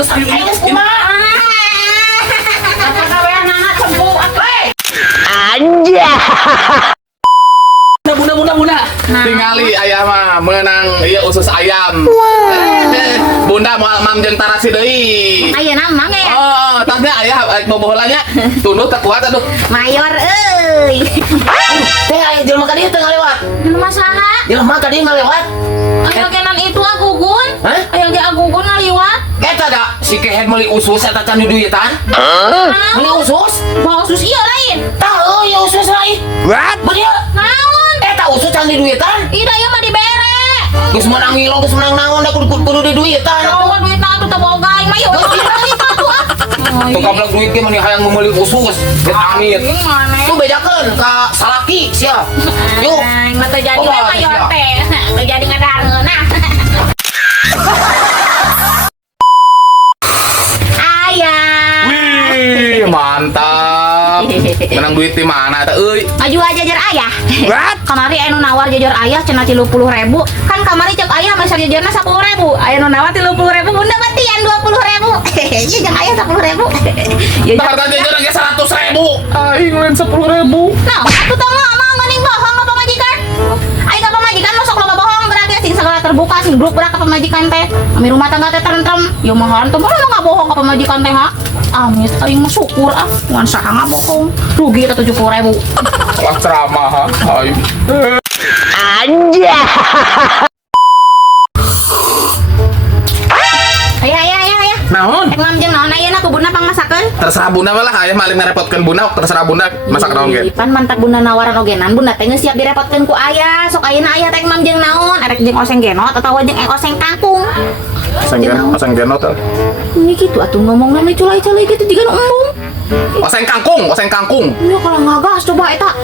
Terus ayo kumaha? Apa kawean anak cembu atuh. Anja. Bunda. Tingali ayam mah menang iya usus ayam. Bunda moal mam jeung tarasi deui. Ayeuna mah ge. Oh, tangga aya boboholanya. Tunduk teu kuat aduh. Mayor euy. Teh aya jelema ka dieu teu ngalewat. Jelema saha? Jelema ka dieu ngalewat. Aya genan itu Agugun. Hah? Aya ge Agugun ngaliwat. Eta da si kehet meuli usus eta can duduitan. Meuli usus? Bawa usus ieu lain. Tahu ya usus lain. What? Bener. Naon? Eta usus can diduitan. Ida ieu mah dibere. Geus menang ngilong geus menang naon da kudu diduitan. Bawa duitna atuh teu boga aing mah ieu. Tuh kablak duit ge mani hayang meuli usus. Get amit. Tuh bedakeun ka salaki sia. Yuk. Aing mah teu jadi we mayor teh. Teu jadi ngadarngeuna. Ayah. Wih, mantap. Menang duit di mana eta euy? Maju aja jajar ayah. What? Kamari aya nu nawar jajar ayah cenah 30.000. Kan kamari cek ayah mah jajarna 10.000. Aya nu nawar 30.000 bunda batian 20.000. Ieu jeung ayah 10.000. Ya Harga jajan ge 100.000. Aing lain 10.000. nah, atuh tong mah geuning bohong ka pamajikan. Aing ka pamajikan mah sok loba bohong berarti sing segala terbuka sing grup berak ka pamajikan teh. Ami rumah tangga teh tentrem. Ya mah hantu mah enggak bohong ka pamajikan teh ha. Amit aing mah syukur ngan saha ngabohong. Rugi eta 70.000. Wah ceramah ha. Aing. Anja. Ayah. Naon? Ek mam jeung naon ayeuna ku bunda pangmasakeun? Terserah bunda lah, ayah maling ngerepotkeun bunda, terserah bunda masak naon ge. Pan mantak bunda nawaran ogenan, bunda teh geus siap direpotkeun ku ayah. Sok ayeuna ayah teh mam jeung naon? Arek jeung oseng genot atawa jeung oseng kangkung. Oseng genot. Ini gitu atuh ngomong namanya culai-culai gitu juga nu embung. Oseng kangkung. Ya kalau ngagas coba eta.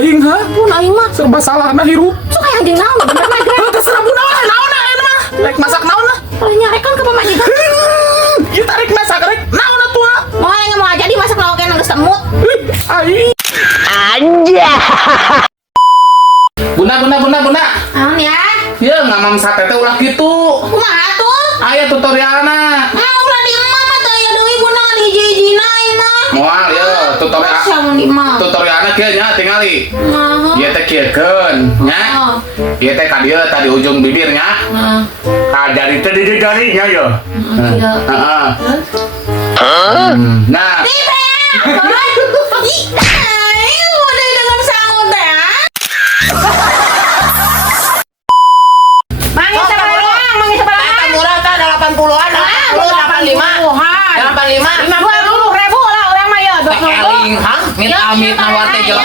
Aing ha? Pun aing mah Serba salah na hirup. sok aya jeung naon bener mah geus. Terserah bunda lah, naon na aya mah. Rek masak naon lah. Kalau nyarekan ke pamajikan. Ieu tarik masak rek. Naon atuh? Moal yang mau jadi masak laukena geus semut. Aing. Anja. Bunda. Naon ya? Ieu ngamam sate teh ulah kitu. Kumaha tuh? Aya tutorialna. Ulah di imah mah teu aya deui bunda ngan hiji-hijina ieu mah. Moal ieu tutorial. Siapa di imah? Tutorialna kieu nya tingali. Nah. Ieu teh kieukeun nya. Ieu teh ka dieu tadi ujung bibirnya. Nah. Dari teh di jarinya yo. Iya. Heeh. Nah, Udah dengan sahut ya. Manggil sebelah. Eta murah teh 80-an. 85. 20.000 lah orang mah ya. Eling ha? Amit nawar teh 20.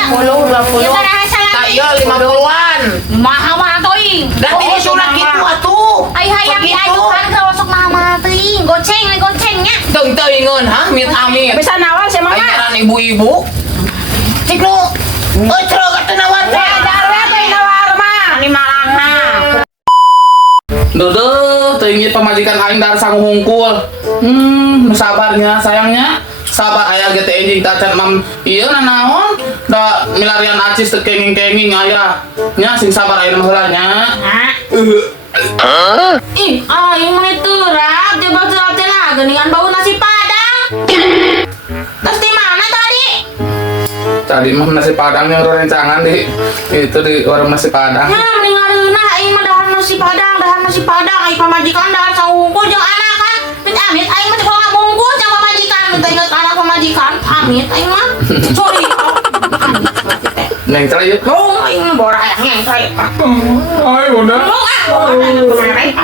Tak iya 50-an. Mahal mah atuh. Berarti usulna kitu atuh. Ai hayang diajukan ke wasok mama teuing. Gocengnya. Teu ingeun ha? Amit. Bisa nawar sih mama. Ajaran ibu-ibu. Cik nu. Ceuleuh atuh nawar teh. Darwe teh nawar mah. Ini malangna. Duduh, teu inget pamajikan aing dar sang hungkul. Sabarnya sayangnya. Sabar aya ge teh enjing tacan mam ieu naon? Da milarian acis teu kenging-kenging aya. Nya sing sabar aya mah heula nya. Ih, aing mah turap, jebak turap teh lah geuningan bau nasi padang. Terus di mana tadi? Tadi mah nasi padang yang rencangan di itu di warung nasi padang. Ya, mending ngareuna aing mah dahar nasi padang, aing pamajikan dahar sangungkul jeung anak kan. Amit aing mah kalau ngabungkus jeung pamajikan, minta inget anak pamajikan. Amit aing mah. Sorry. Neng teh ieu. Aing mah borah yang ngengkel. Ai bunda. Borah yang kemarin.